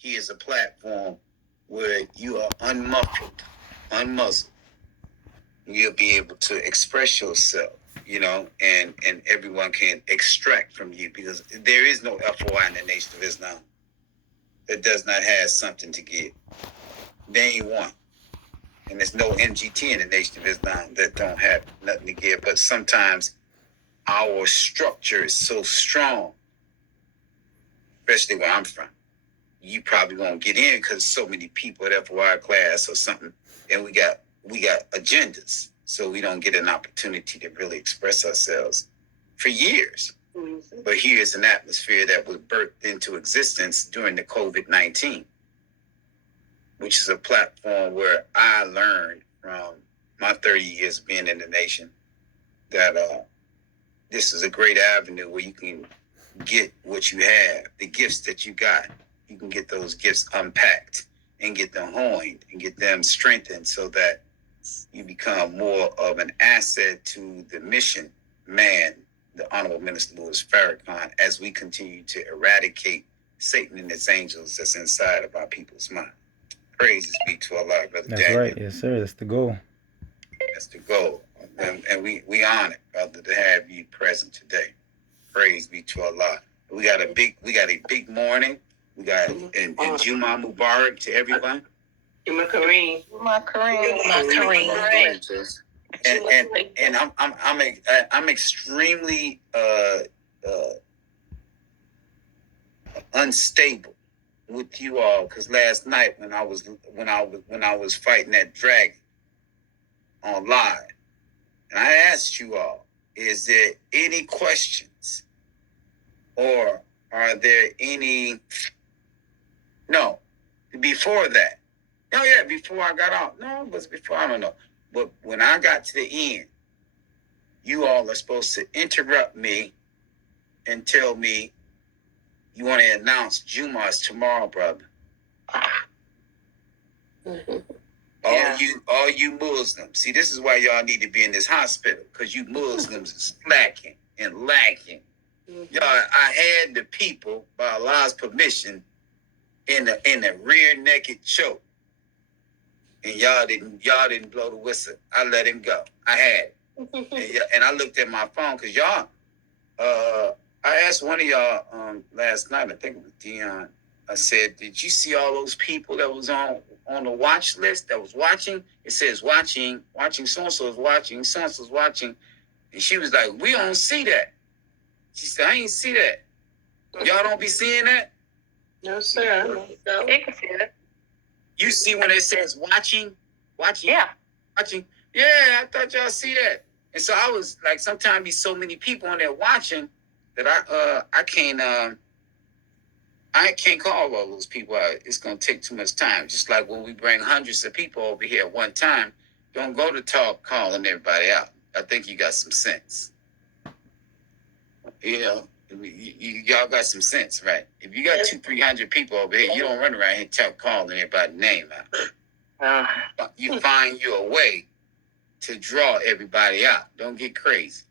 He is a platform where you are unmuzzled. You'll be able to express yourself, and everyone can extract from you, because there is no FOI in the Nation of Islam that does not have something to give. There ain't one. And there's no MGT in the Nation of Islam that don't have nothing to give. But sometimes our structure is so strong, especially where I'm from. You probably won't get in because so many people at FOI class or something, and we got agendas, so we don't get an opportunity to really express ourselves for years. Mm-hmm. But here is an atmosphere that was birthed into existence during the COVID-19, which is a platform where I learned from my 30 years being in the nation that this is a great avenue where you can get what you have, the gifts that you got. You can get those gifts unpacked and get them honed and get them strengthened so that you become more of an asset to the mission man, the Honorable Minister Louis Farrakhan, as we continue to eradicate Satan and his angels that's inside of our people's mind. Praises be to Allah, Brother That's Daniel. right. Yes, sir. That's the goal. That's the goal. And we honored, brother, to have you present today. Praise be to Allah. We got a big morning. We got and Juma Mubarak to everyone. Juma Kareem. And I'm extremely unstable with you all, because last night when I was fighting that dragon on live, and I asked you all, is there any questions, or are there any? No, before that. Oh yeah, before I got out. No, it was before, I don't know. But when I got to the end, you all are supposed to interrupt me and tell me you want to announce Juma's tomorrow, brother. Mm-hmm. All you Muslims. See, this is why y'all need to be in this hospital, because you Muslims is slacking and lacking. Mm-hmm. Y'all, I had the people, by Allah's permission, in the rear naked choke. And y'all didn't blow the whistle. I let him go. I had it. And I looked at my phone, because y'all, I asked one of y'all last night, I think it was Dion. I said, did you see all those people that was on the watch list that was watching? It says watching so-and-so is watching, so-and-so's watching. And she was like, we don't see that. She said, I ain't see that. Y'all don't be seeing that? No, sir. No. They can see it. You see when it says watching? Yeah. Watching? Yeah, I thought y'all see that. And so I was like, sometimes be so many people on there watching that I can't call all those people out. It's gonna take too much time. Just like when we bring hundreds of people over here at one time, don't go to talk calling everybody out. I think you got some sense. Y'all got some sense, right? If you got 200-300 people over here, you don't run around here calling everybody's name out. You find you a way to draw everybody out. Don't get crazy.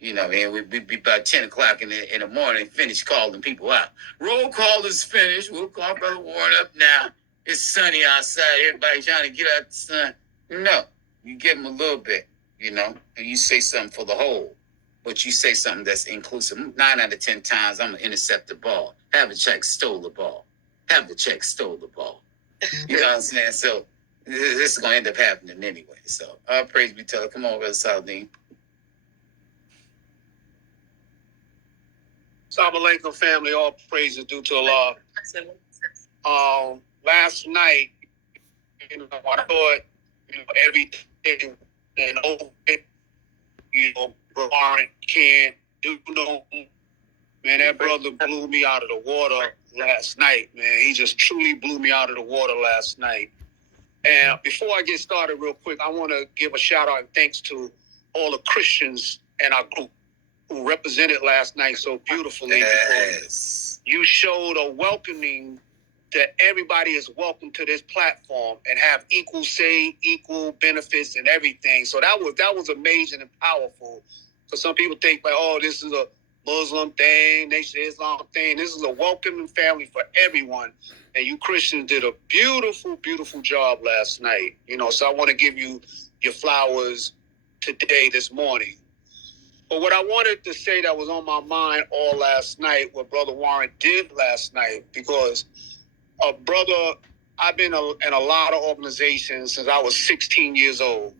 Man, we'd be about 10 o'clock in the morning, finish calling people out. Roll call is finished. We'll call Brother Warren up now. It's sunny outside. Everybody trying to get out the sun. No, you give them a little bit, and you say something for the whole. But you say something that's inclusive. 9 out of 10 times, I'm going to intercept the ball. Have a check, stole the ball. Have the check, stole the ball. You know what I'm saying? So this is going to end up happening anyway. So all praise be to Allah. Come on, Brother Saladin. Assalamu alaikum, family. All praise is due to Allah. Last night, I thought, everything and over it, Warren can't do no. Man, that brother blew me out of the water last night, man. He just truly blew me out of the water last night. And before I get started real quick, I want to give a shout out and thanks to all the Christians in our group who represented last night so beautifully. Yes. You showed a welcoming that everybody is welcome to this platform and have equal say, equal benefits and everything. So that was amazing and powerful. So some people think like, oh, this is a Muslim thing, Nation Islam thing. This is a welcoming family for everyone. And you Christians did a beautiful, beautiful job last night. So I want to give you your flowers today, this morning. But what I wanted to say that was on my mind all last night, what Brother Warren did last night, because brother, I've been in a lot of organizations since I was 16 years old.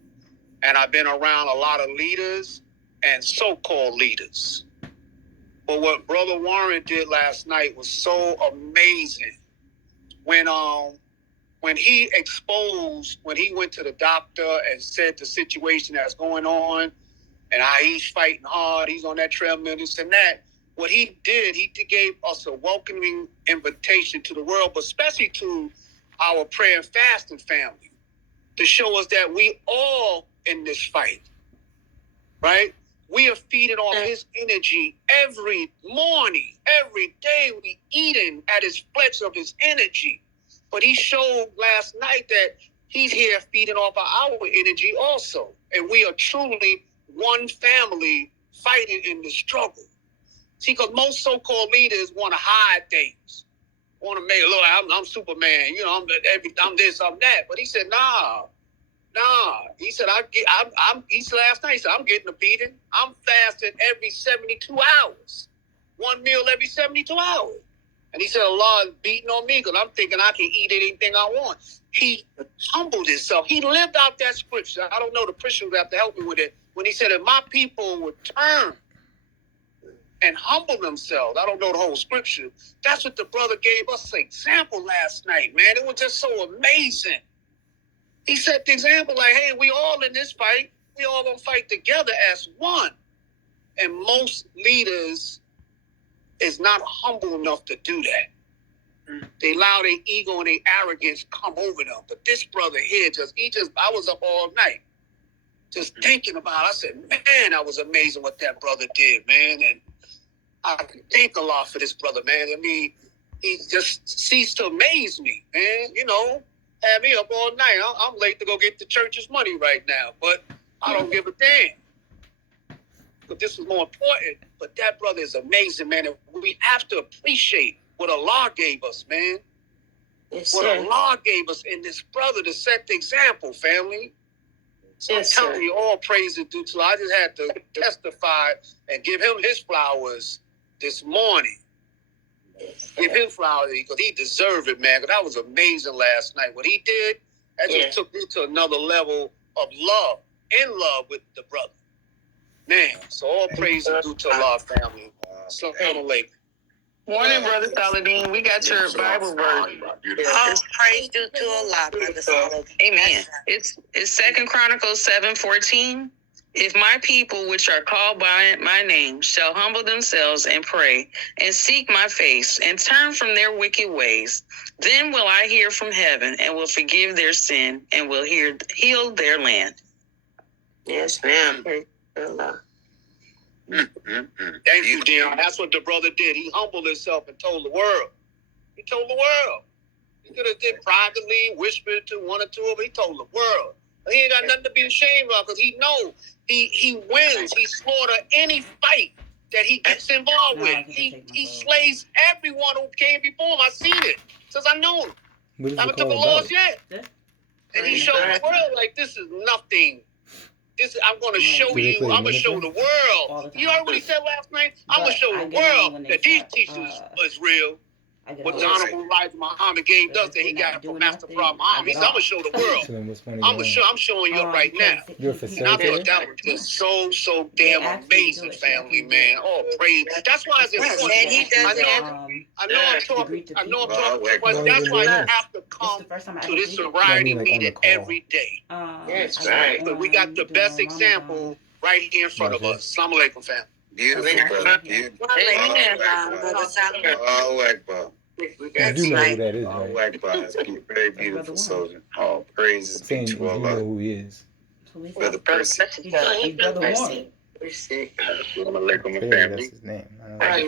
And I've been around a lot of leaders and so-called leaders. But what Brother Warren did last night was so amazing. When he exposed, when he went to the doctor and said the situation that's going on and how he's fighting hard, he's on that treadmill, this and that, what he did, he gave us a welcoming invitation to the world, but especially to our prayer and fasting family, to show us that we all in this fight, right? We are feeding off his energy every morning, every day. We eating at his flex of his energy. But he showed last night that he's here feeding off of our energy also. And we are truly one family fighting in the struggle. See, because most so-called leaders want to hide things. Want to make it look like I'm Superman, I'm this, I'm that. But he said, nah. He said, he said last night, he said, I'm getting a beating. I'm fasting every 72 hours. One meal every 72 hours. And he said, Allah is beating on me because I'm thinking I can eat anything I want. He humbled himself. He lived out that scripture. I don't know, the Christians have to help me with it. When he said, if my people would turn and humble themselves, I don't know the whole scripture. That's what the brother gave us an example last night, man. It was just so amazing. He set the example like, hey, we all in this fight. We all gonna fight together as one. And most leaders is not humble enough to do that. They allow their ego and their arrogance come over them. But this brother here, I was up all night just thinking about it. I said, man, that was amazing what that brother did, man. And I thank Allah for this brother, man. I mean, he just ceased to amaze me, man. Had me up all night. I'm late to go get the church's money right now, but I don't give a damn. But this is more important. But that brother is amazing, man. And we have to appreciate what Allah gave us, man. Yes, what sir. Allah gave us in this brother to set the example, family. So Yes, I'm telling sir. you, all praise is due to Allah. I just had to testify and give him his flowers this morning. Give him flowers because he deserved it, man. Because that was amazing last night. What he did, that just took me to another level of love, in love with the brother. Man, so all praise is due to Allah, family. Assalamu alaikum. Morning, Brother Saladin. We got your Bible verse. All praise due to Allah, Brother Saladin. Amen. It's 2 Chronicles 7:14. If my people, which are called by my name, shall humble themselves and pray and seek my face and turn from their wicked ways, then will I hear from heaven and will forgive their sin and will heal their land. Yes, ma'am. Thank you, Dion. That's what the brother did. He humbled himself and told the world. He told the world. He could have did privately, whispered to one or two of them. He told the world. He ain't got nothing to be ashamed of because he know he wins. He slaughter any fight that he gets involved with. He slays everyone who came before him. I seen it since I knew him. I haven't took a loss yet. And he showed the world like this is nothing. I'm going to show you. I'm going to show the world. You heard what he said last night? I'm going to show the world that these teachers is real. What the Honorable Elijah Muhammad gave us that he got from Master Prophet Muhammad. He said, I'm going to show the world. I'm showing you up right now. You're a And I thought that was just so damn amazing, family, man. Oh, praise. That's why it's important. Man, he does I know I'm talking but that's why you have to come to this sobriety meeting every day. That's right. But we got the best example right here in front of us. Assalamu alaikum, fam. Beautiful, brother. Beautiful. Amen, Brother Saladin. Allahu Akbar. You That's do know who right. that is, Allahu right? Akbar. It's a very beautiful soldier. All praises be Saying you to know Allah. who he is. Brother Percy. He's Brother Warren. Assalamu alaikum, Clearly, family. that's his name. I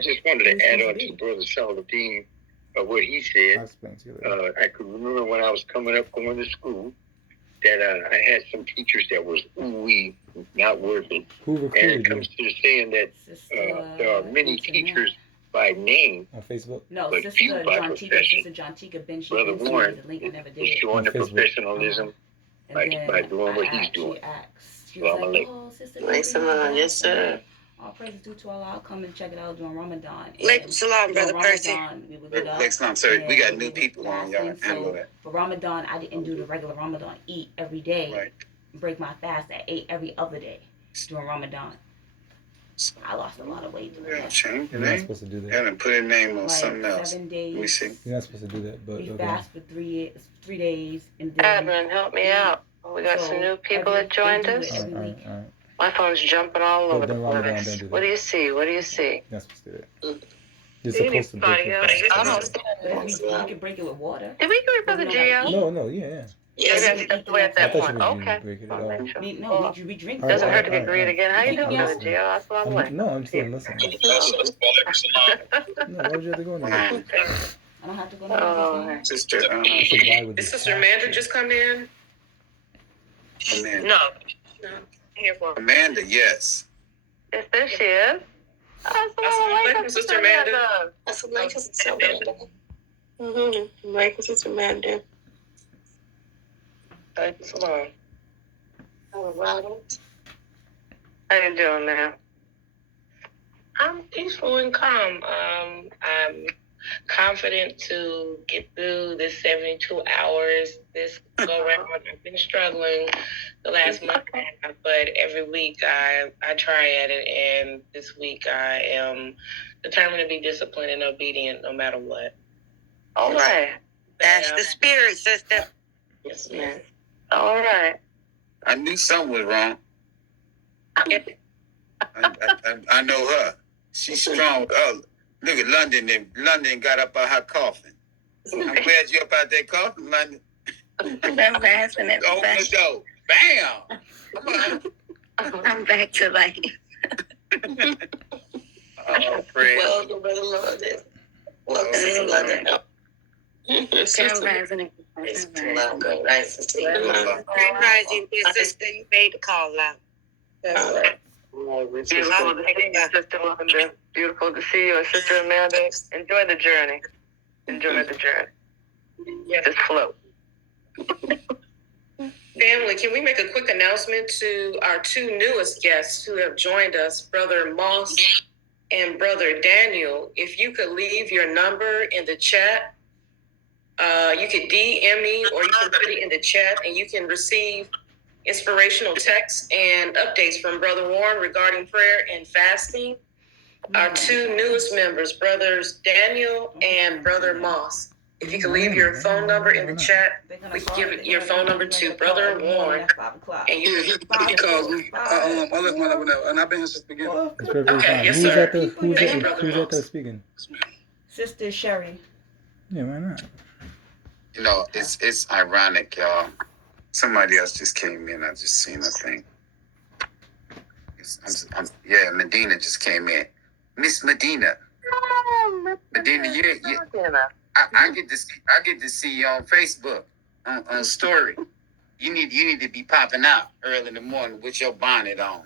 just wanted to add on to Brother Saladin what he I'll said. explain to you later. I could remember when I was coming up going to school, that I had some teachers that was not working. Who And it recruited you comes to saying that there are many teachers by name, on Facebook? No, but few Sister by John Tika. profession. Sister John Tika Ben she Brother did send Warren me the link. I never is did. showing the On Facebook. professionalism And by then doing what he's she doing. asked, she So I'm was gonna like, let "Oh, Sister, Praise the Lord. Yes, sir. all praise due to Allah. I'll come and check it out during Ramadan." Alaikum salam, during Brother Percy. Ramadan, we would get up. Next time, sir, we got and new would people on, y'all. fasting. Handle So that. for Ramadan, I didn't do the regular Ramadan. Eat every day. Right. Break my fast. I ate every other day during Ramadan. I lost a lot of weight doing Yeah, that. change your You're not name. supposed to do Yeah, that. and put a name on Like something else. 7 Let me days. see. You're not supposed to do that, but We okay. fast for 3 days, and then Admin, help me out. We got some new people that joined they do us. it every All week. right. My phone's jumping all But over the during Ramadan, place. don't do What that. do you see? What do you see? You're not supposed to do that. You're supposed to break your fast. I don't But if we can break it with water. Did we go with Brother Gio? No, yeah. Yes, Maybe that's the way at I that thought point. you was Okay. break it at I'll all. make sure. No, we drink. All right, Doesn't hurt to all get greeted right. again. How you doing, Brother Listen. Gio? That's what I'm like. No, I'm saying, listen. No, why would you have to go in there? I don't have to go to Sister, So why would you Sister have Amanda to? just come in? Amanda. No. Here for Amanda, yes. Yes, there she is. Assalamu alaikum, Sister Amanda. Assalamu alaikum, Sister Amanda. Mm-hmm. Alaikum, Sister Amanda. Salam. How you doing now? I'm peaceful and calm. I'm confident to get through this 72 hours. This go around. I've been struggling the last month, but every week I try at it, and this week I am determined to be disciplined and obedient no matter what. All right. That's the spirit, sister. Yes, ma'am. All right. I knew something was wrong. I know her. She's strong. Oh, look at London. London got up out her coffin. I'm glad you up out that coffin, London. I'm laughing at Open the door. Bam! Come on. I'm back to life. Oh, praise. Welcome, Brother London. Welcome, Sister London. Grand rising. Nice to see you. Grand rising, dear sister. You made the call out. All right. Beautiful to see you, Sister Linda. Beautiful to see you, Sister Amanda. Enjoy the journey. Enjoy the journey. Just flow. Family, can we make a quick announcement to our two newest guests who have joined us, Brother Moss and Brother Daniel? If you could leave your number in the chat, you could DM me or you can put it in the chat and you can receive inspirational texts and updates from Brother Warren regarding prayer and fasting. Our two newest members, Brothers Daniel and Brother Moss. If you could leave your phone number in the chat, we can give your phone number to Brother Warren. And you He calls me. I left my number now, and I've been here since the beginning. It's perfectly Okay, fine. yes, Who's sir. at the who's Thank you, at, Brother who's at the Moss. speaking? Sister Sherry. Yeah, why not? You know, it's ironic, y'all. Somebody else just came in. I just seen a thing. Yeah, Medina just came in. Miss Medina. Medina, I get to see you on Facebook on story. You need to be popping out early in the morning with your bonnet on.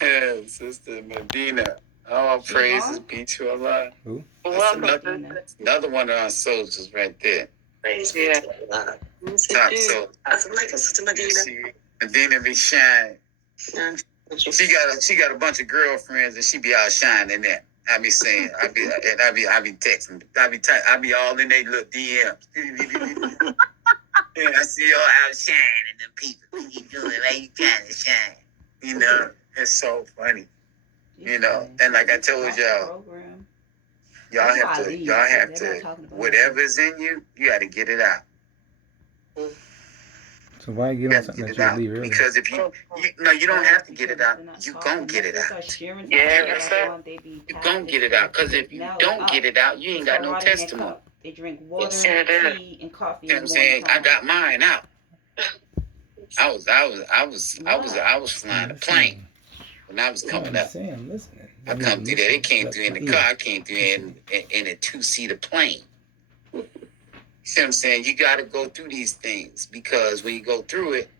Yeah, Sister Medina. All praises be to Allah. Who? welcome. Another one of our soldiers right there. Praise be to Allah. Top soldier. Assalamu alaikum, Sister Medina. Medina be shining. She got a bunch of girlfriends and she be out shining there. I be saying, I be texting, I be all in they little DMs. Yeah, I see y'all out shining, them people. What you doing? Why you trying to shine? You know, it's so funny. You know, and like I told y'all have to, whatever's in you, you got to get it out. So why You get on got to something get that it you out. leave early? Because if you don't have to get it out. You gon' get it out. Yeah, yes, sir. You gon' get it out. Because if you don't get it out, you ain't got no testimony. They drink water, Yes, tea, and coffee. You know what I'm saying? I got mine out. I was flying a plane when I was coming up. I'm listening. I come through there. They came through in the car. I came through in a 2-seater plane. See what I'm saying? You got to go through these things because when you go through it,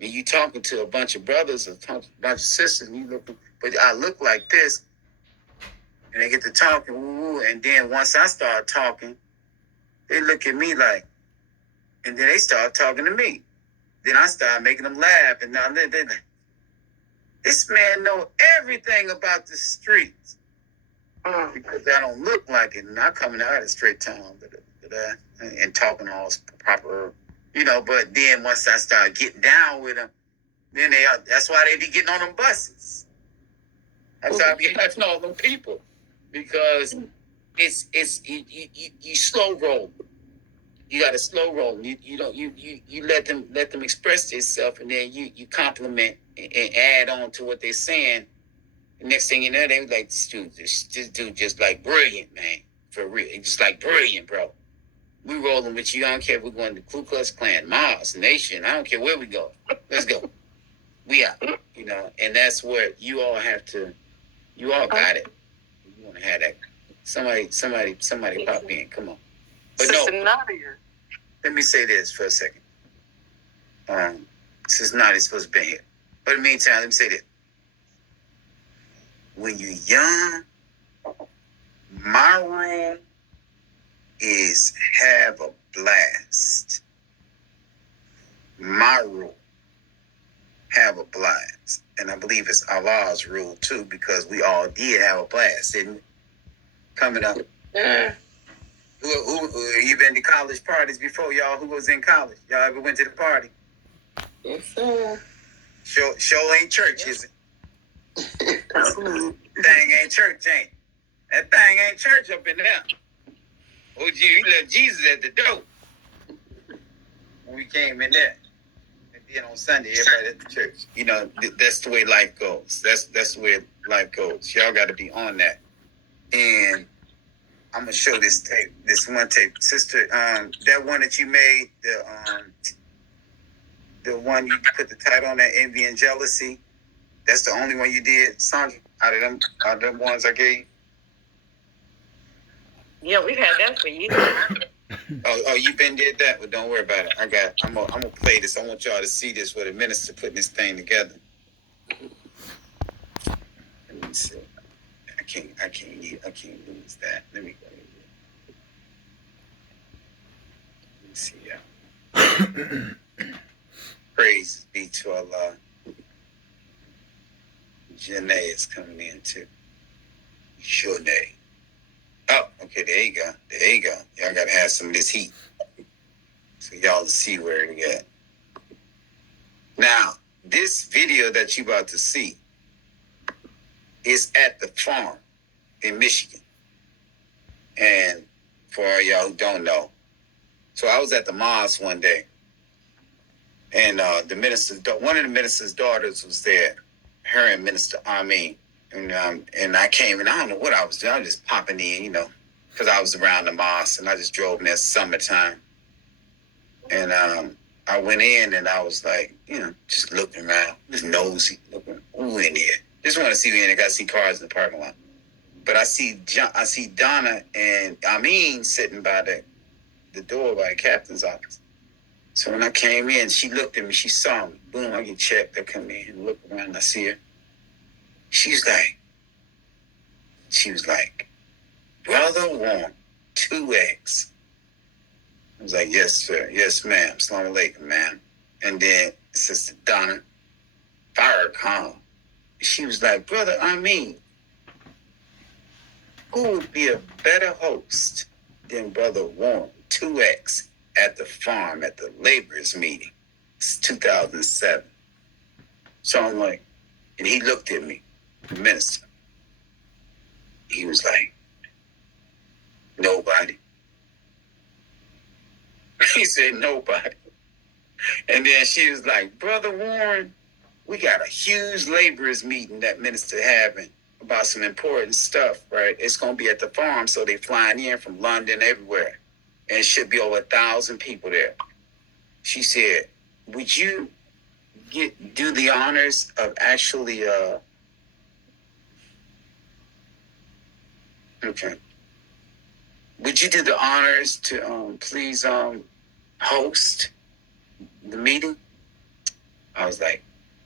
and you talking to a bunch of brothers or a bunch of sisters, and you look, but I look like this, and they get to talking, woo, and then once I start talking, they look at me like, and then they start talking to me. Then I start making them laugh, and now they like, this man know everything about the streets because I don't look like it, and I coming out of straight town, and talking all proper, But then once I start getting down with them, then that's why they be getting on them buses. That's why I be having all them people because it's you slow roll. You got to slow roll. You let them express themselves, and then you compliment and add on to what they're saying. The next thing you know, they like this dude just like brilliant, man, for real. It's just like brilliant, bro. We rolling with you. I don't care if we're going to Ku Klux Klan, Mars, Nation. I don't care where we go. Let's go. We out, and that's what you all have to. You all got it. You want to have that. Somebody pop in. Come on. But no. Let me say this for a second. Sister Nadia's supposed to be here. But in the meantime, let me say this. When you're young, my rule is have a blast. My rule, have a blast. And I believe it's Allah's rule too, because we all did have a blast, didn't we? Coming up. Yeah. Who you been to college parties before, y'all? Who was in college? Y'all ever went to the party? Yes, sir. Show ain't church, is it? Thing ain't church, ain't it? That thing ain't church up in there. Oh, you left Jesus at the door when we came in there. And then on Sunday, everybody at the church. That's the way life goes. That's the way life goes. Y'all got to be on that. And I'm gonna show this one tape, sister. That one that you made, the one you put the title on, that Envy and Jealousy. That's the only one you did, Sandra. Out of them ones I gave. Yeah, we had that for you. Oh, you been did that? Well, don't worry about it. I'm gonna play this. I want y'all to see this with a minister putting this thing together. Let me see. I can't lose that. Let me go. Let me see. Praise be to Allah. Janae is coming in too. Janae. Oh, okay, there you go. Y'all gotta have some of this heat. So y'all see where it at. Now, this video that you about to see is at the farm in Michigan. And for all y'all who don't know, so I was at the mosque one day, and one of the minister's daughters was there, her and Minister Amin. And I came, and I don't know what I was doing. I was just popping in, because I was around the mosque, and I just drove in there summertime. And I went in, and I was like, just looking around, just nosy, looking, who in here? Just want to see who in there. Got to see cars in the parking lot. But I see Donna and Amin sitting by the door by the captain's office. So when I came in, she looked at me. She saw me. Boom, I get checked. I come in and look around, and I see her. She was like, Brother Warren, 2X. I was like, yes, sir. Yes, ma'am. Assalamu alaikum, ma'am. And then Sister Donna, fire calm. She was like, Brother Amin, who would be a better host than Brother Warren, 2X, at the farm at the laborers meeting? It's 2007. So I'm like, and he looked at me, the minister. He was like, nobody. He said, nobody. And then she was like, Brother Warren, we got a huge laborers meeting that minister having about some important stuff, right? It's going to be at the farm, so they flying in from London, everywhere. And it should be over 1,000 people there. She said, would you do the honors of actually, would you do the honors to please host the meeting? I was like,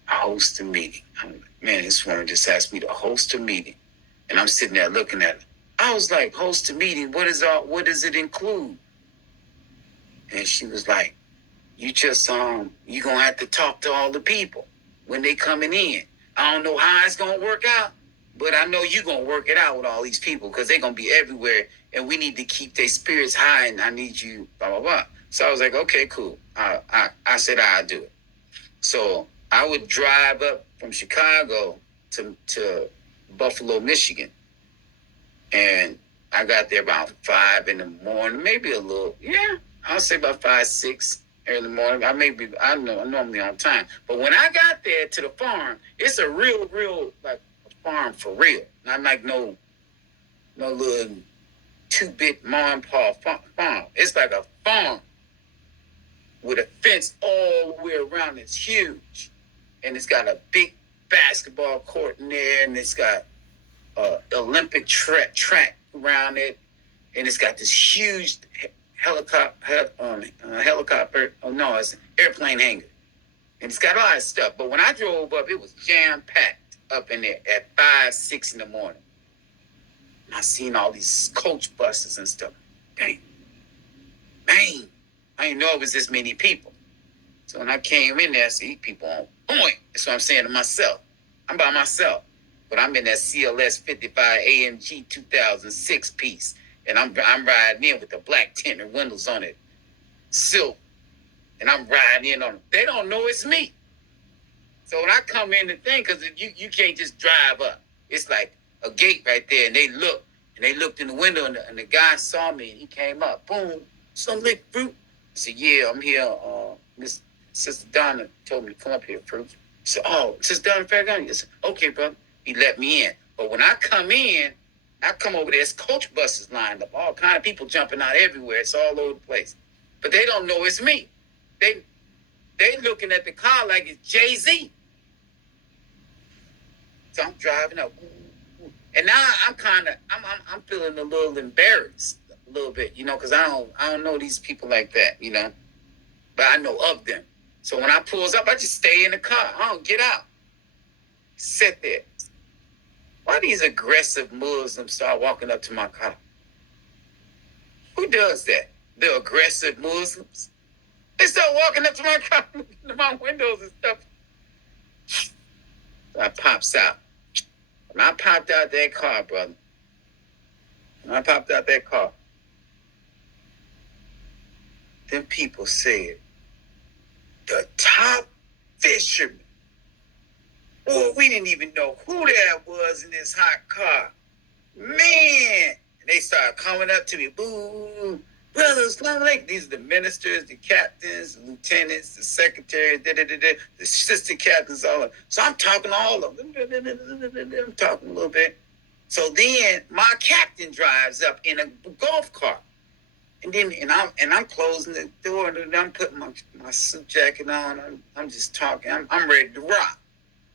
host the meeting. I'm like, man, this woman just asked me to host a meeting. And I'm sitting there looking at it. I was like, host a meeting, what does it include? And she was like, you just you gonna have to talk to all the people when they coming in. I don't know how it's gonna work out, but I know you gonna work it out with all these people because they're gonna be everywhere and we need to keep their spirits high and I need you, blah, blah, blah. So I was like, okay, cool. I said I'll do it. So I would drive up from Chicago to Buffalo, Michigan. And I got there about 5 a.m, maybe a little, I'll say about 5, 6 early in the morning. I'm normally on time. But when I got there to the farm, it's a real, like a farm for real. Not like no little 2-bit mom and pop farm. It's like a farm with a fence all the way around. It's huge. And it's got a big basketball court in there, and it's got Olympic track around it, and it's got this huge helicopter. It's an airplane hangar, and it's got a lot of stuff. But when I drove up, it was jam packed up in there at 5, 6 in the morning. And I seen all these coach buses and stuff. Dang, man, I didn't know it was this many people. So when I came in there, I see people on point. That's what I'm saying to myself. I'm by myself. But I'm in that CLS 55 AMG 2006 piece. And I'm riding in with the black tinted windows on it. Silk. And I'm riding in on it. They don't know it's me. So when I come in the thing, because you can't just drive up. It's like a gate right there. And they look. And they looked in the window. And the guy saw me. And he came up. Boom. Some lick fruit. I said, yeah, I'm here. Miss Sister Donna told me to come up here, fruit. I said, oh, Sister Donna Fairgun. I said, okay, brother. He let me in. But when I come in, I come over there, it's coach buses lined up. All kind of people jumping out everywhere. It's all over the place. But they don't know it's me. They looking at the car like it's Jay-Z. So I'm driving up. And now I'm feeling a little embarrassed a little bit, because I don't know these people like that, But I know of them. So when I pulls up, I just stay in the car. I don't get out. Sit there. Why these aggressive Muslims start walking up to my car? Who does that? The aggressive Muslims? They start walking up to my car, looking at my windows and stuff. So I pops out. When I popped out that car, brother. Them people said, the top fisherman. Boy, we didn't even know who that was in this hot car. Man! And they started coming up to me. Boo! Brothers, these are the ministers, the captains, the lieutenants, the secretaries, the assistant captains, all of them. So I'm talking to all of them. I'm talking a little bit. So then my captain drives up in a golf cart. And I'm closing the door, and I'm putting my suit jacket on. I'm just talking. I'm ready to rock.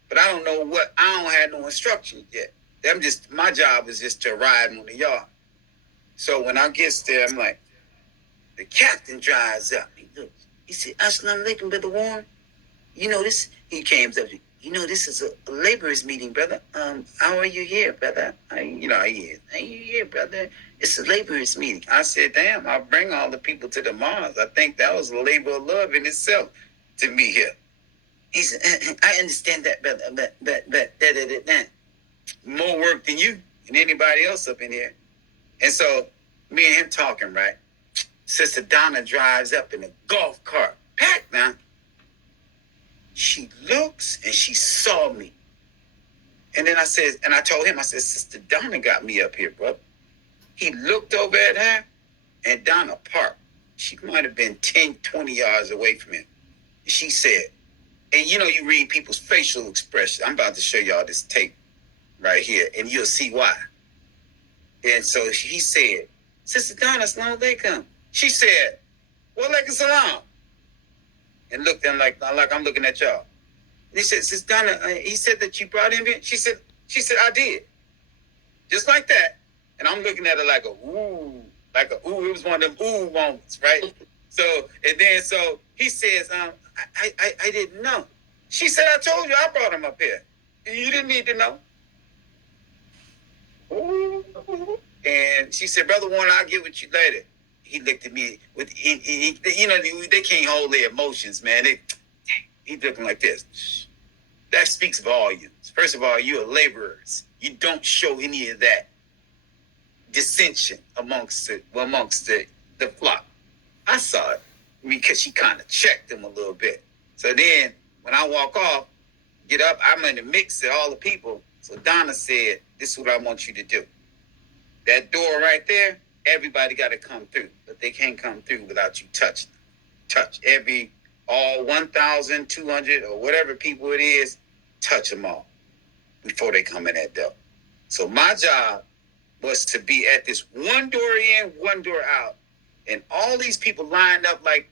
But I don't know I don't have no instructions yet. My job is just to arrive on the yard. So when I get there, I'm like, the captain drives up. He looks. He said, Assalamu alaikum, Brother Warren. This, he came up to me. This is a laborers meeting, brother. How are you here, brother? How are you here, brother? It's a laborers meeting. I said, damn, I'll bring all the people to the Mars. I think that was a labor of love in itself to me here. He said, I understand that, brother, but more work than you and anybody else up in here. And so me and him talking, right? Sister Donna drives up in a golf cart, packed now. She looks and she saw me. And then I told him, Sister Donna got me up here, brother. He looked over at her and Donna parked. She might have been 10, 20 yards away from him. She said, and you read people's facial expressions. I'm about to show y'all this tape right here, and you'll see why. And so he said, Sister Donna, Assalamu alaikum. She said, wa alaikum salam. And looked at him like I'm looking at y'all. And he said, Sister Donna, he said that you brought him in. She said, I did. Just like that. And I'm looking at her like ooh. like a ooh. It was one of them ooh moments, right? So he says, I didn't know. She said, I told you I brought him up here. You didn't need to know. And she said, Brother Warner, I'll get with you later. He looked at me with, they can't hold their emotions, man. He looking like this. That speaks volumes. First of all, you're laborers. You don't show any of that dissension amongst the flock. I saw it because she kind of checked him a little bit. So then when I walk off, get up, I'm in the mix of all the people. So Donna said, this is what I want you to do. That door right there, everybody got to come through, but they can't come through without you touching them. Touch all 1,200 or whatever people it is, touch them all before they come in that door. So my job was to be at this one door in, one door out, and all these people lined up like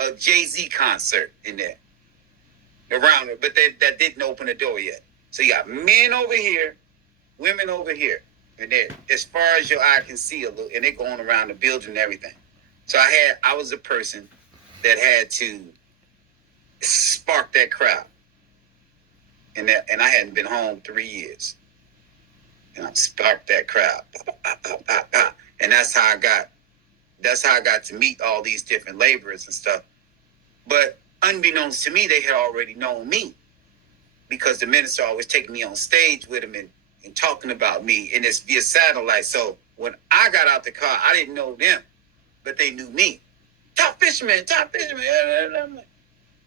a Jay-Z concert in there around it, but that didn't open the door yet. So you got men over here, women over here, and they're as far as your eye can see a little, and they're going around the building and everything. So I was a person that had to spark that crowd, and I hadn't been home 3 years, and I sparked that crowd, and that's how I got to meet all these different laborers and stuff. But unbeknownst to me, they had already known me because the minister always taking me on stage with him and talking about me, and it's via satellite. So when I got out the car, I didn't know them, but they knew me. Top fisherman.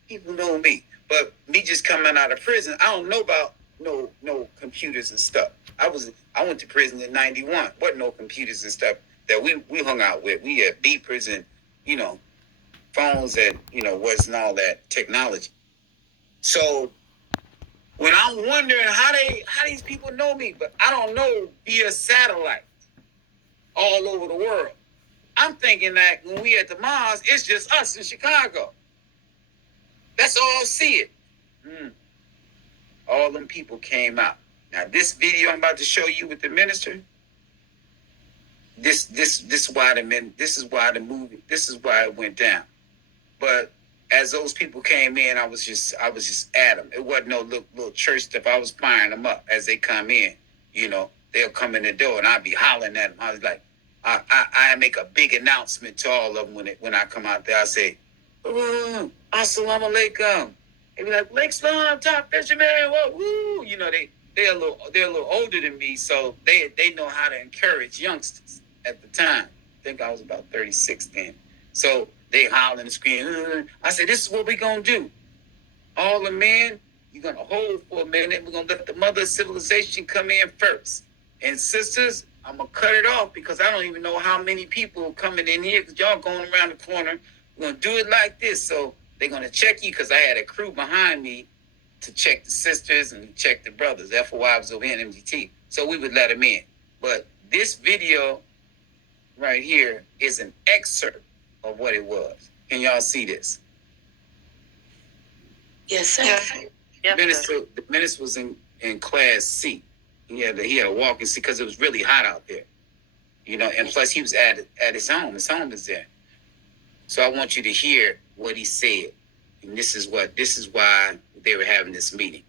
People know me. But me just coming out of prison, I don't know about no computers and stuff. I went to prison in 91. Wasn't no computers and stuff that we hung out with. We had beepers and, phones and, wasn't all that technology. So when I'm wondering how these people know me, but I don't know via satellite all over the world. I'm thinking that when we at the Mars, it's just us in Chicago. That's all see it. All them people came out. Now this video I'm about to show you with the minister. This is why the movie. This is why it went down. But as those people came in, I was just at them. It wasn't no little church stuff. I was firing them up as they come in. They'll come in the door and I'd be hollering at them. I was like, I make a big announcement to all of them when I come out there. I say, Assalamu alaikum. They be like, Lake Slum, top fisherman, woo. They're a little older than me, so they know how to encourage youngsters at the time. I think I was about 36 then. So they hollering and screaming. I said, this is what we gonna do. All the men, you're gonna hold for a minute. We're gonna let the mother of civilization come in first. And sisters, I'm gonna cut it off because I don't even know how many people are coming in here because y'all going around the corner. We're gonna do it like this. So they're gonna check you because I had a crew behind me to check the sisters and check the brothers. Therefore, I was over here in MGT. So we would let them in. But this video right here is an excerpt of what it was. Can y'all see this? Yes, sir. The minister was in class C. He had a walking seat because it was really hot out there. And plus he was at his home. His home is there. So I want you to hear what he said. And this is why they were having this meeting.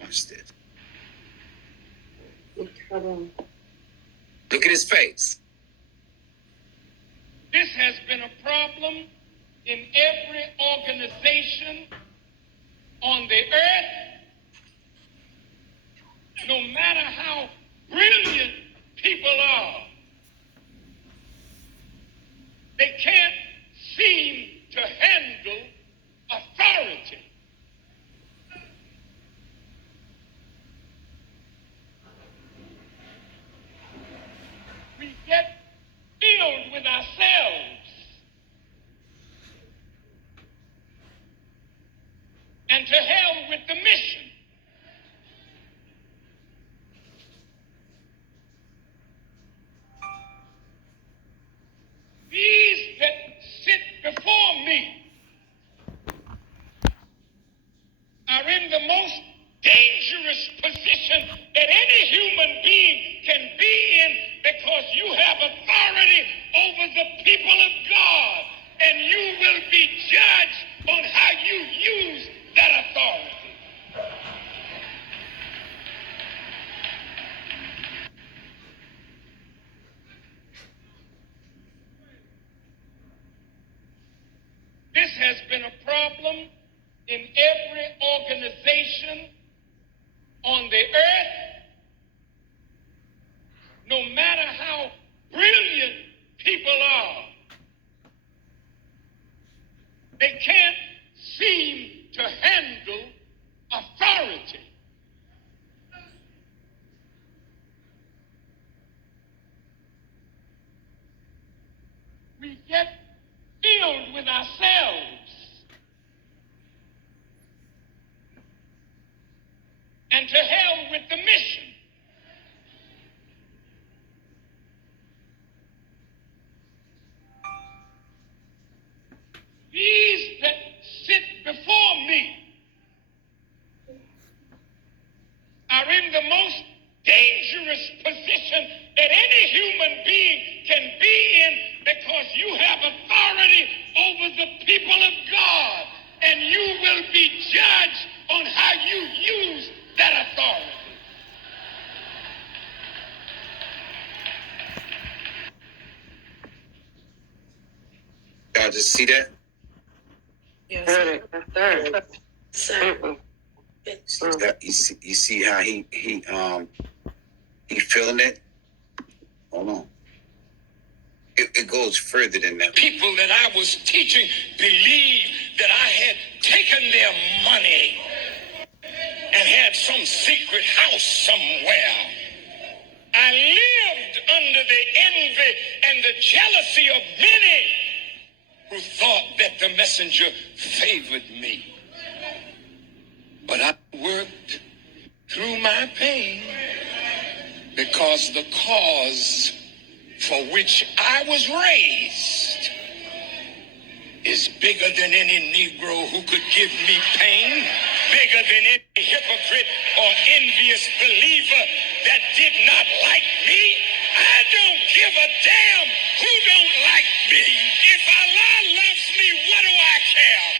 Watch this. Look at his face. This has been a problem in every organization on the earth. No matter how brilliant people are, they can't seem to handle authority. We get filled with ourselves and to hell with the mission. These that sit before me has been a problem in every organization on the earth. No matter how brilliant people are, they can't seem to handle authority. We get filled with ourselves. And to hell with the mission. These that sit before me are in the most dangerous position that any human being can be in, because you have authority over the people of God, and you will be judged on how you use that authority. Y'all just see that? Yes, sir. You see how he feeling it? Hold on. It goes further than that. People that I was teaching believed that I had taken their money and had some secret house somewhere. I lived under the envy and the jealousy of many who thought that the messenger favored me. But I worked through my pain because the cause for which I was raised is bigger than any Negro who could give me pain, bigger than any hypocrite or envious believer that did not like me. I don't give a damn who don't like me. If Allah loves me, what do I care?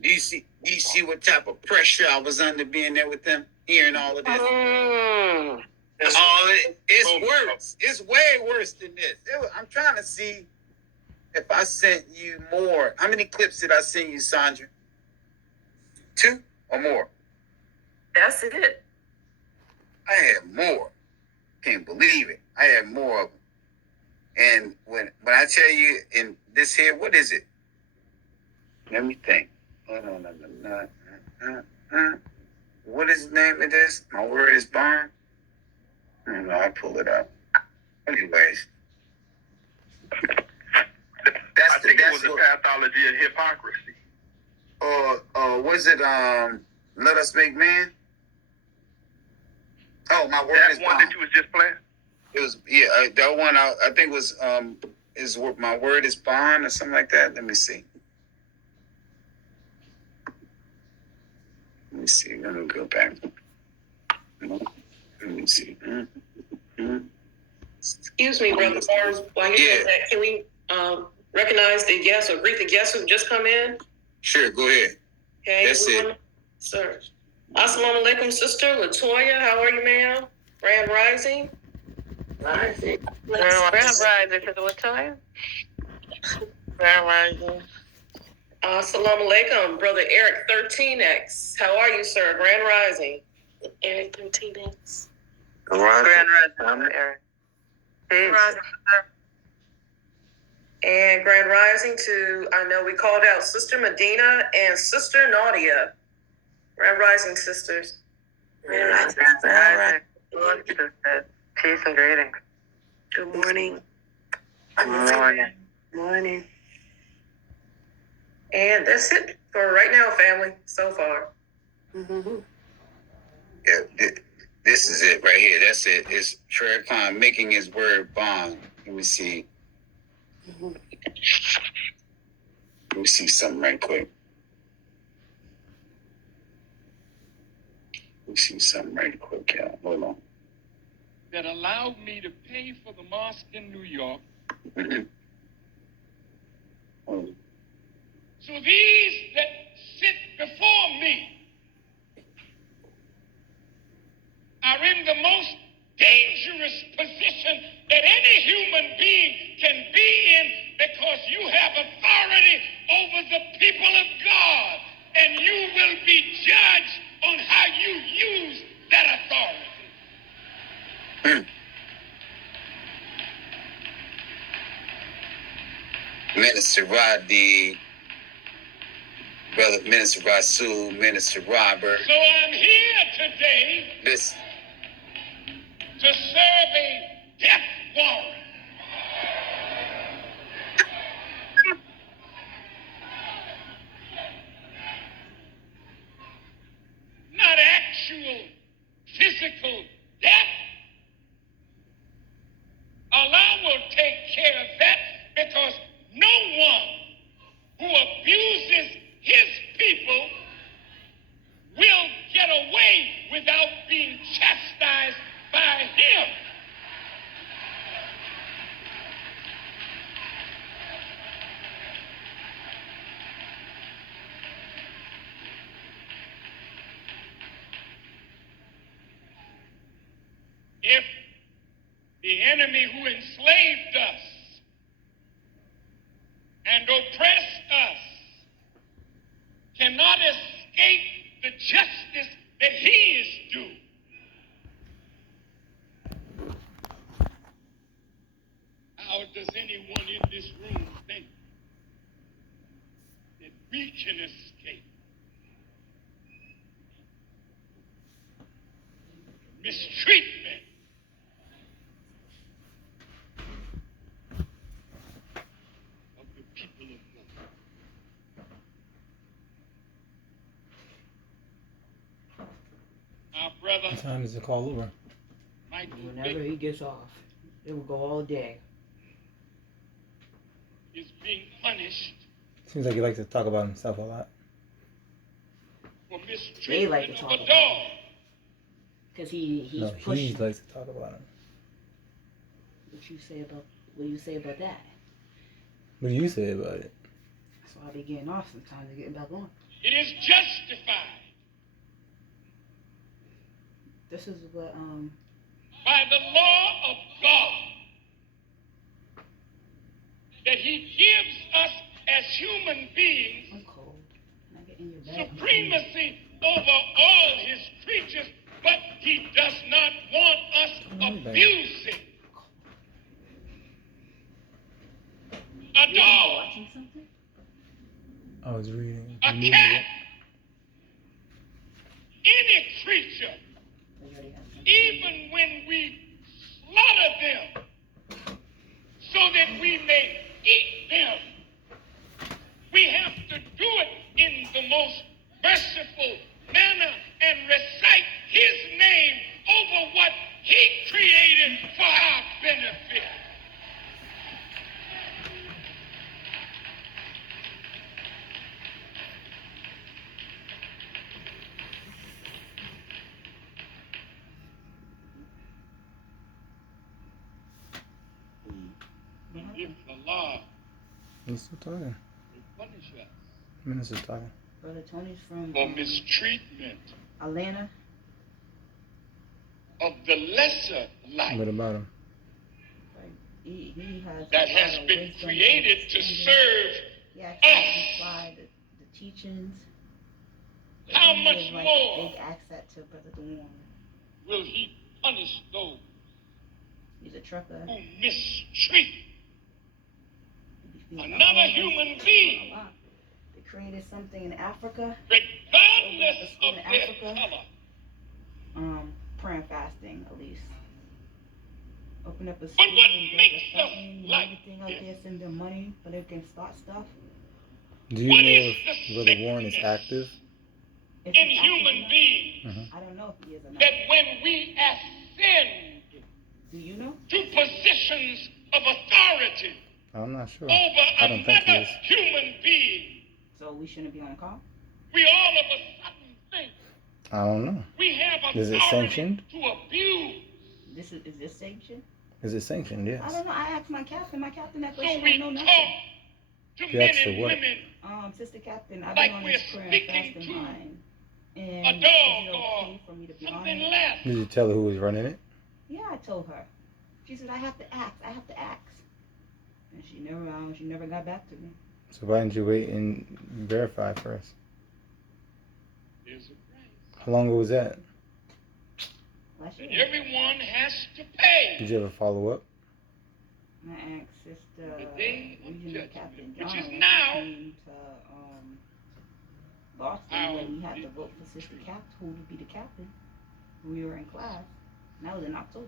Do you see what type of pressure I was under being there with them, hearing all of this? It's worse. It's way worse than this. I'm trying to see if I sent you more. How many clips did I send you, Sandra? 2 or more? That's it. I had more. Can't believe it. I had more of them. And when I tell you in this here, what is it? Let me think. What is the name of this? My word is bond. I don't know. I pull it up. Anyways, I think it was a pathology of hypocrisy. Was it Let Us Make Man? Oh, my word is That one bond. that you was just playing? It was that one. I think was is my word is bond or something like that. Let me see. Let me see. Let me go back. Let me see. Excuse me, Brother Barnes. While you're doing that, can we recognize the guests or greet the guests who've just come in? Sure, go ahead. Okay. That's it. Sir. Assalamu alaikum, Sister Latoya. How are you, ma'am? Grand Rising. Rising. Grand Rising, Sister Latoya. Grand Rising. Assalamu alaikum, Brother Eric 13X. How are you, sir? Grand Rising. Eric 13X. Grand Rising, I'm Eric. Grand Rising. And Grand Rising to, I know we called out Sister Medina and Sister Nadia. Grand Rising, sisters. Grand Rising. Grand Rising. Peace and greetings. Good morning. Good morning. And that's it for right now, family, so far. Yeah, this is it right here. That's it. It's Farrakhan making his word bond. Let me see. Let me see something right quick. Yeah, hold on. That allowed me to pay for the mosque in New York. So these that sit before me are in the most dangerous position that any human being can be in, because you have authority over the people of God, and you will be judged on how you use that authority. Minister Rodney, Brother Minister Rasul, Minister Robert. So I'm here today This to serve a death warrant. Not actual physical death. Allah will take care of that, because no one who abuses his people will get away without being chastised by him. If the enemy who enslaved us and oppressed us cannot escape the justice that he is due, how does anyone in this room think that we can escape mistreatment of the people of God? Our brother What time is the call over? Michael Whenever Vick he gets off, it will go all day. is being punished Seems like he likes to talk about himself a lot. for They mistreatment like to of talk a about dog. Because he's No, pushing. he likes to talk about him. What you say about that? What do you say about it? That's why I be getting off sometimes and getting back on. It is justified This is what by the law of God that he gives us as human beings I'm cold. Can I get in your bag? supremacy over all his creatures, but he does not want us abusing a You dog, watching something? I was reading. a cat, any creature, Oh, you already have something. even when we slaughter them so that we may eat them. We have to do it in the most merciful manner and recite his name over what he created for our benefit. If the law He's still talking. will punish us Minister's talking. Brother Tony's from for mistreatment Atlanta. of the lesser life What about him? Like, he has that a lot has of been wisdom, created to understanding. serve He actually us. applied the teachings. How He much is like more a big asset to Brother Dewan. will he punish those He's a trucker. who mistreat He's another homeless, human a being, lot. They created something in Africa, regardless of in their Africa. color? prayer and fasting at least. Open up a school But what and build makes a us fountain and like everything out this? there, send them money so they can start stuff. Do you What know is if the Brother Warren is sickness active? Is in he active or human not? beings I don't know if he is or not. that when we ascend Do you know? to positions of authority I'm not sure. over I don't think he another is. human being, So we shouldn't be on the call? we all of a sudden think I don't know. we have Is it authority sanctioned? to abuse. Is this sanctioned? Is it sanctioned? I Yes. don't know. I asked my captain. My captain that So she we don't know talk nothing. to You men asked her and what? women Sister captain, I've like been on we're this prayer and speaking fasting to line. a And is dog it or okay for me to be on something it? less. Did you tell her who was running it? Yeah, I told her. She said I have to ask. I have to ask. And she never got back to me. So why didn't you wait and verify first? There's a price. How long ago was that? Last And year. everyone has to pay. Did you ever follow up? I asked Sister The day of Regional judgment, Captain which John is when now. she came to Boston when we had to vote for Sister Cap, who would be the captain. We were in class. And that was in October.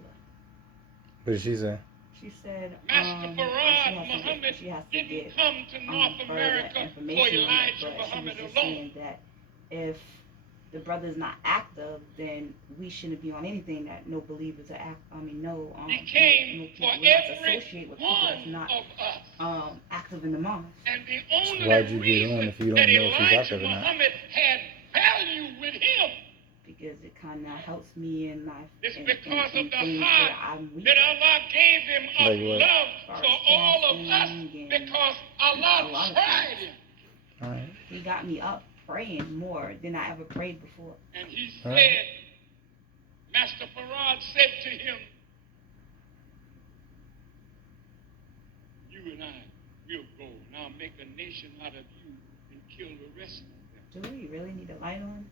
What did she say? She said Master Farad Muhammad she has to didn't get come to North further America for information on it, Elijah but she was Muhammad just alone. saying that if the brother's not active, then we shouldn't be on anything that no believers are no He came no for people not every associate with people that's one not of us. active in the mosque. And the So only why'd you get reason on if you don't that know if he's Elijah active or not? Muhammad had value with him Because it kind of helps me in my is in because of the things heart where I'm weak. that Allah gave him of Like what? love As far for as all of us fasting and because a Allah lot of tried things. him. Alright. He got me up praying more than I ever prayed before. And he Huh? said, Master Farad said to him, you and I will go, and I'll make a nation out of you and kill the rest of them. Do we really need a light on?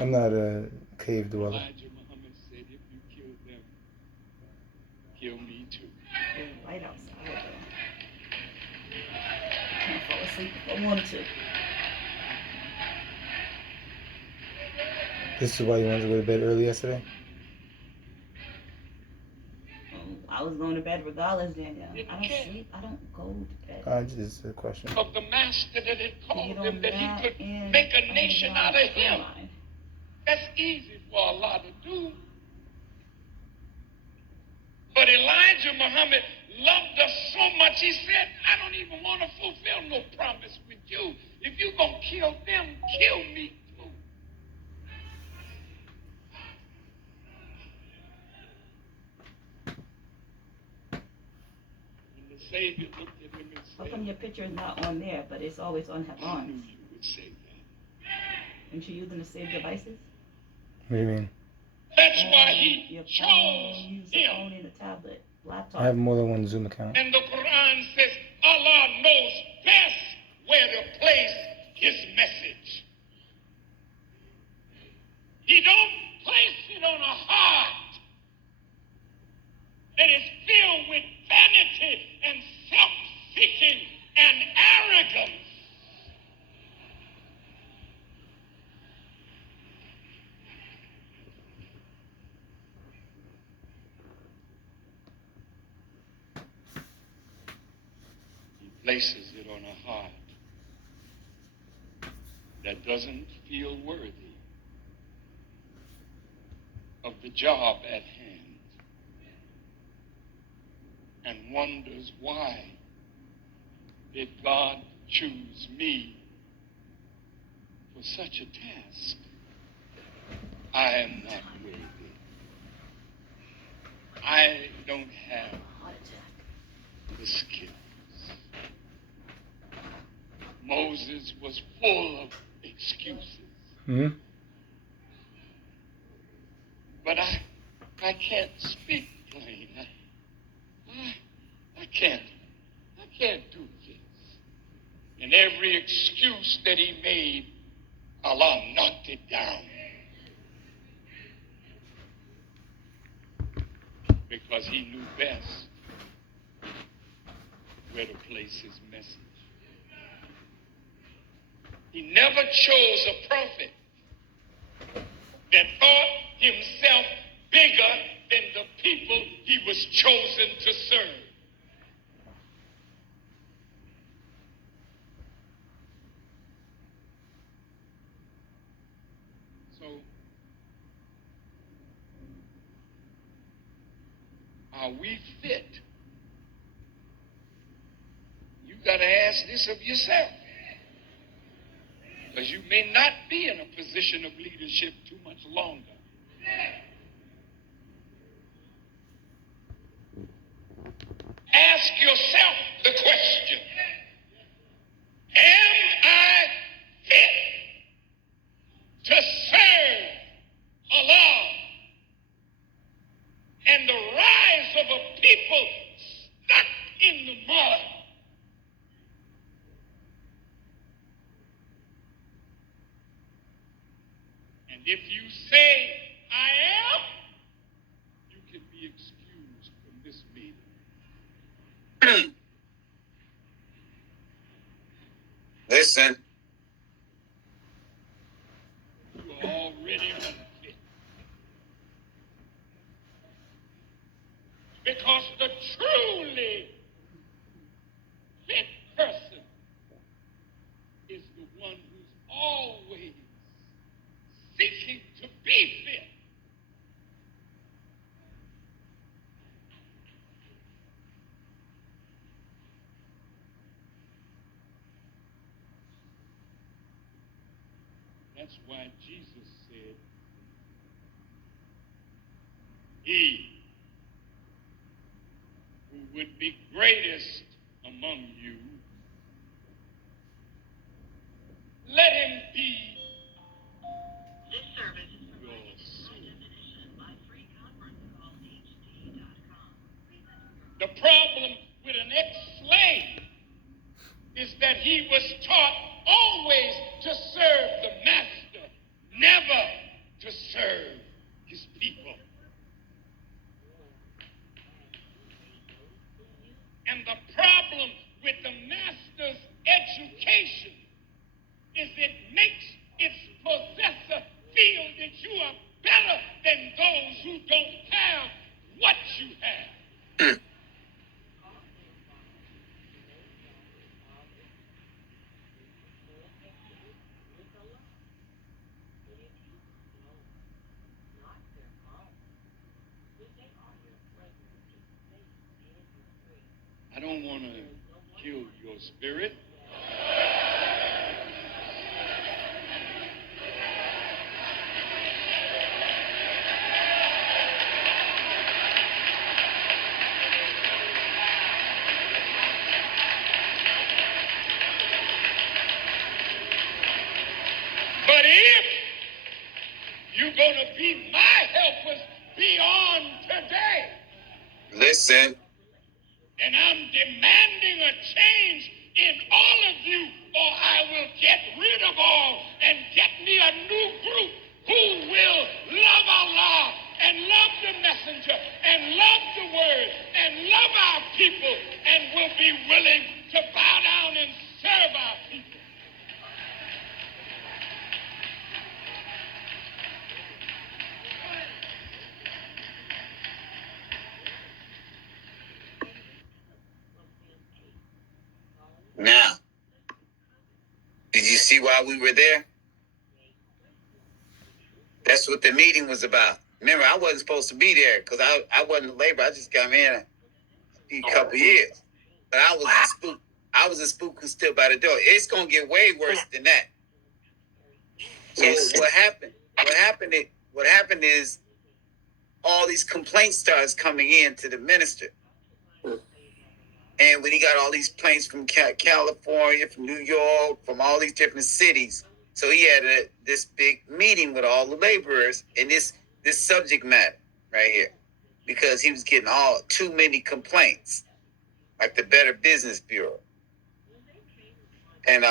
I'm not a cave dweller. Elijah Muhammad said, if you kill them, kill me too. There's a light outside though. I can't fall asleep if I wanted to. This is why you wanted to go to bed early yesterday? I was going to bed regardless, Daniel. I don't sleep. I don't go to bed. Just a question. Of the master that had To called get him on that that he could and make a I nation had out of him. line. That's easy for Allah to do. But Elijah Muhammad loved us so much, he said, I don't even want to fulfill no promise with you. If you're going to kill them, kill me too. And the Savior looked at him and How said, come your picture is not on there, but it's always on I Havon? knew you would say that. Aren't you using the saved devices? What do you mean? That's why he Your phone, chose use the him. phone and the tablet, laptop. I have more than one Zoom account. And the Quran says Allah knows best where to place his message. He don't place it on a heart that is filled with vanity and self-seeking and arrogance. He places it on a heart that doesn't feel worthy of the job at hand and wonders why did God choose me for such a task? I am not worthy. I don't have Heart attack. the skills. Moses was full of excuses. Hmm? But I can't speak plain. I can't do this. And every excuse that he made, Allah knocked it down. Because he knew best where to place his message. He never chose a prophet that thought himself bigger than the people he was chosen to serve. So, are we fit? You got to ask this of yourself. Because you may not be in a position of leadership too much longer. Ask yourself the question, am I fit to serve Allah and the rise of a people in the mud. And if you say, I am, you can be excused from this meeting. Listen. You are already unfit. Because the truly fit person is the one who's always seeking to be fit. That's why Jesus said, he who would be greatest among you, let him be your servant. The problem with an ex-slave is that he was taught always to serve the master, never to serve his people. And the problem with the master's education is it makes its possessor feel that you are better than those who don't have what you have. I don't want to kill your spirit. But if you're going to be my helpers beyond today, Listen. and I'm demanding a change in all of you, or I will get rid of all and get me a new group who will love Allah and love the messenger and love the word and love our people and will be willing to bow down and serve our people. Now, did you see why we were there? That's what the meeting was about. Remember, I wasn't supposed to be there because I wasn't a laborer. I just got in a couple years. But I was a spook who stood by the door. It's gonna get way worse than that. So what happened? What happened is all these complaints starts coming in to the minister. And when he got all these planes from California, from New York, from all these different cities, so he had this big meeting with all the laborers in this subject matter right here, because he was getting too many complaints, like the Better Business Bureau, and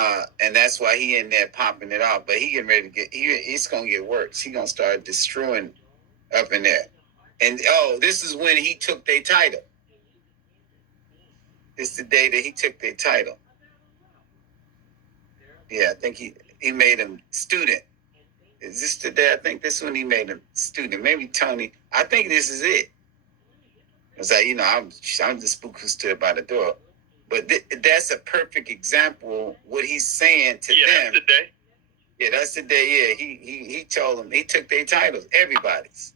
that's why he in there popping it off. But he getting ready to it's gonna get worse. He gonna start destroying up in there, and this is when he took their title. It's the day that he took their title. Yeah, I think he made him student. Is this the day? I think this one he made him student. Maybe Tony. I think this is it. It's like, I'm the spook who stood by the door. But that's a perfect example what he's saying to them. That's the day. Yeah, that's the day. Yeah, he told them he took their titles, everybody's,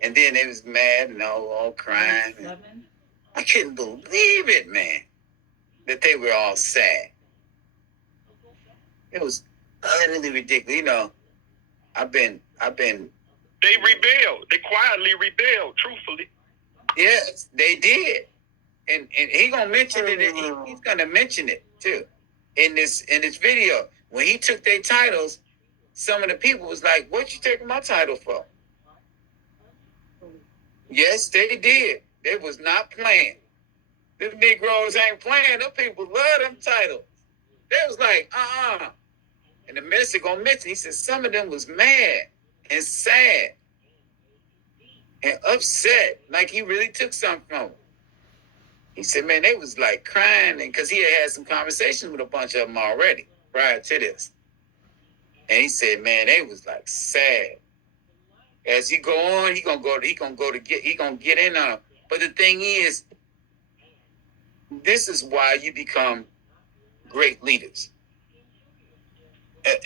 and then they was mad and all crying. I couldn't believe it, man, that they were all sad. It was utterly ridiculous. I've been. They rebelled. They quietly rebelled. Truthfully. Yes, they did, and he gonna mention it. He's gonna mention it too in this video. When he took their titles, some of the people was like, "What you taking my title for?" Yes, they did. They was not playing. Them Negroes ain't playing. Them people love them titles. They was like, And the minister gonna mention, he said some of them was mad and sad and upset, like he really took something from them. He said, man, they was like crying, and because he had some conversations with a bunch of them already prior to this. And he said, man, they was like sad. As he go on, he gonna get in on them. But the thing is, this is why you become great leaders.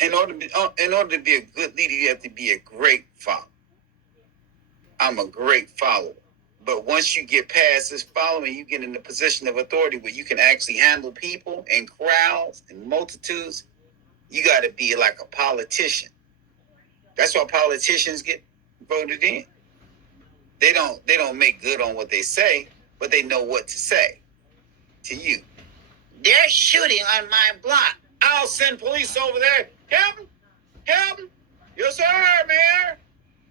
In order to be a good leader, you have to be a great follower. I'm a great follower. But once you get past this following, you get in a position of authority where you can actually handle people and crowds and multitudes. You got to be like a politician. That's why politicians get voted in. They don't make good on what they say, but they know what to say to you. They're shooting on my block. I'll send police over there. Captain, yes sir, Mayor.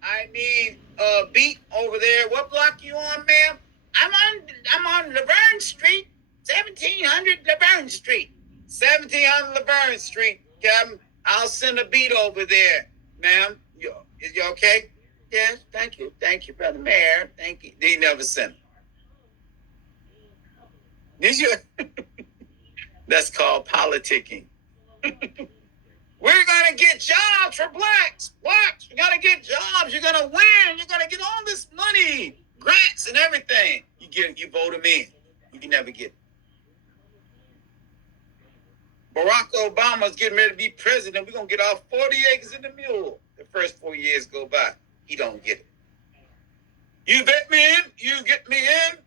I need a beat over there. What block you on, ma'am? I'm on Laverne Street, 1700 Laverne Street. 1700 Laverne Street, Captain. I'll send a beat over there, ma'am. Is you okay? Yes, thank you, brother Mayor. Thank you. They never sent him. That's called politicking. We're going to get jobs for blacks. We're going to get jobs. You're going to win. You're going to get all this money, grants and everything. You vote them in. You can never get it. Barack Obama's getting ready to be president. We're going to get off 40 acres in the mule. The first 4 years go by. He don't get it. You bet me in. You get me in.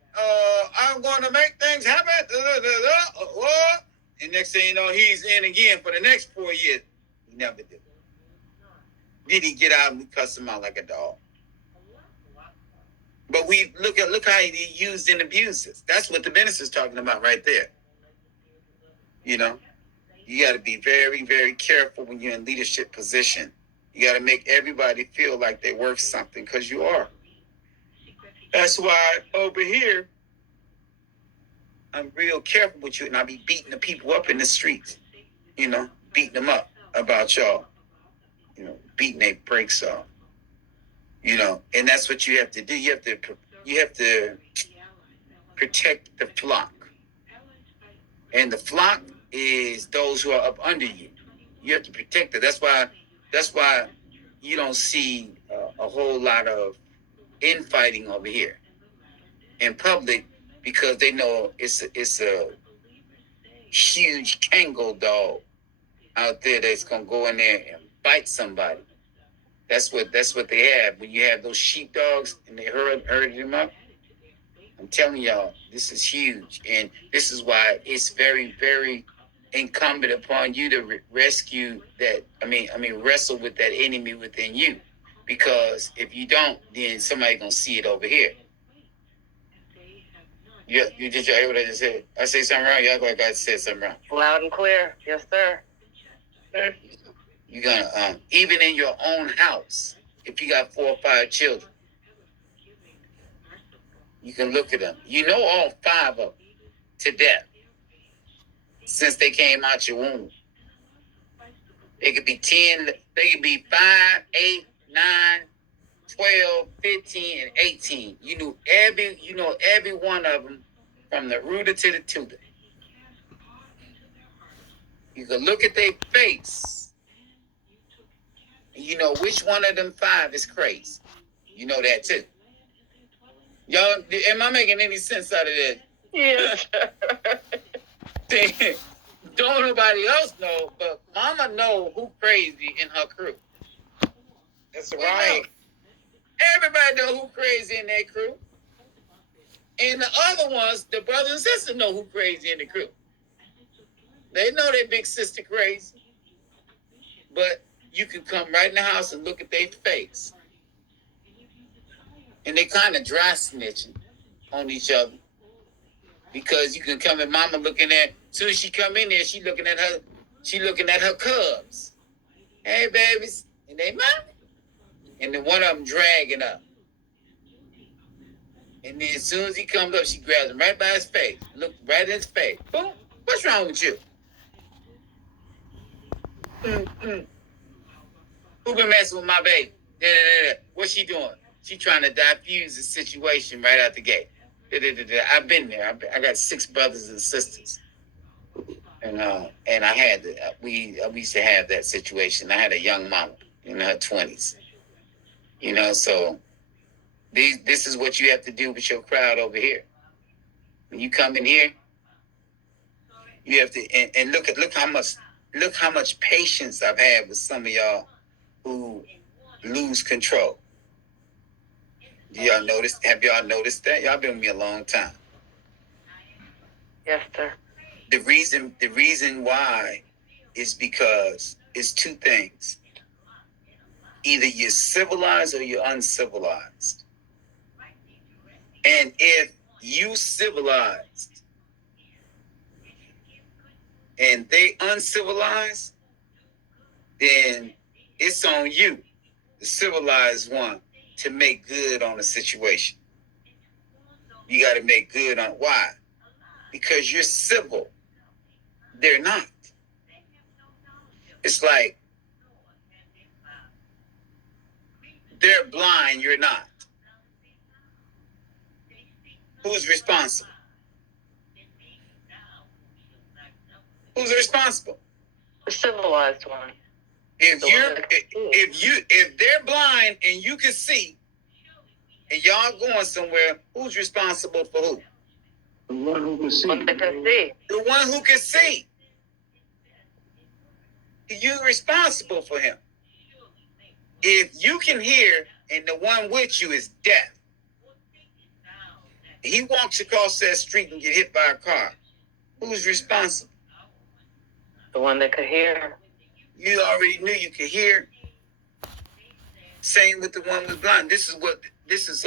I'm going to make things happen. And next thing you know, he's in again for the next 4 years. He never did. Did he get out and we cuss him out like a dog? But we look how he used and abuses. That's what the minister's talking about right there. You know, you got to be very, very careful when you're in leadership position. You got to make everybody feel like they're worth something because you are. That's why over here, I'm real careful with you, and I be beating the people up in the streets, you know, beating them up about y'all, you know, beating their brakes off, you know, and that's what you have to do. You have to protect the flock, and the flock is those who are up under you. You have to protect it. That's why you don't see a whole lot of infighting over here in public, because they know it's a huge Kango dog out there that's gonna go in there and bite somebody. That's what they have. When you have those sheepdogs and they herd them up, I'm telling y'all, this is huge, and this is why it's very, very incumbent upon you to rescue that. Wrestle with that enemy within you, because if you don't, then somebody gonna see it over here. Yeah, did you hear what I just said? I say something wrong? Y'all like I said something wrong. Loud and clear. Yes, sir. You're gonna even in your own house, if you got 4 or 5 children, you can look at them. You know all 5 of them to death since they came out your womb. They could be 10. They could be 5, 8, 9, 12, 15, and 18. You know every one of them from the rooter to the tutor. You can look at their face, and you know which one of them 5 is crazy. You know that too. Y'all, am I making any sense out of that? Yes. Don't nobody else know, but Mama know who crazy in her crew. That's right. Everybody know who crazy in their crew. And the other ones, the brothers and sisters know who crazy in the crew. They know their big sister crazy. But you can come right in the house and look at their face. And they kind of dry snitching on each other. Because you can come and Mama looking at, as soon as she come in there, she looking at her cubs. Hey babies. And they mama. And then one of them dragging up. And then as soon as he comes up, she grabs him right by his face. Look right in his face. Boom. What's wrong with you? Who been messing with my baby? What's she doing? She trying to diffuse the situation right out the gate. I've been there. I got 6 brothers and sisters. And I had we used to have that situation. I had a young mama in her 20s. You know, so this is what you have to do with your crowd over here. When you come in here, you have to and look how much patience I've had with some of y'all who lose control. Do y'all notice? Have y'all noticed that? Y'all been with me a long time. Yes, sir. The reason why is because it's 2 things. Either you're civilized or you're uncivilized. And if you civilized and they uncivilized, then it's on you, the civilized one, to make good on the situation. You got to make good on why? Because you're civil. They're not. It's like they're blind, you're not. Who's responsible? Who's responsible? The civilized one. If they're blind and you can see, and y'all going somewhere, who's responsible for who? The one who can see. One that can see. The one who can see. You're responsible for him. If you can hear and the one with you is deaf, he walks across that street and get hit by a car, who's responsible? The one that could hear. You already knew you could hear. Same with the one with blind. This is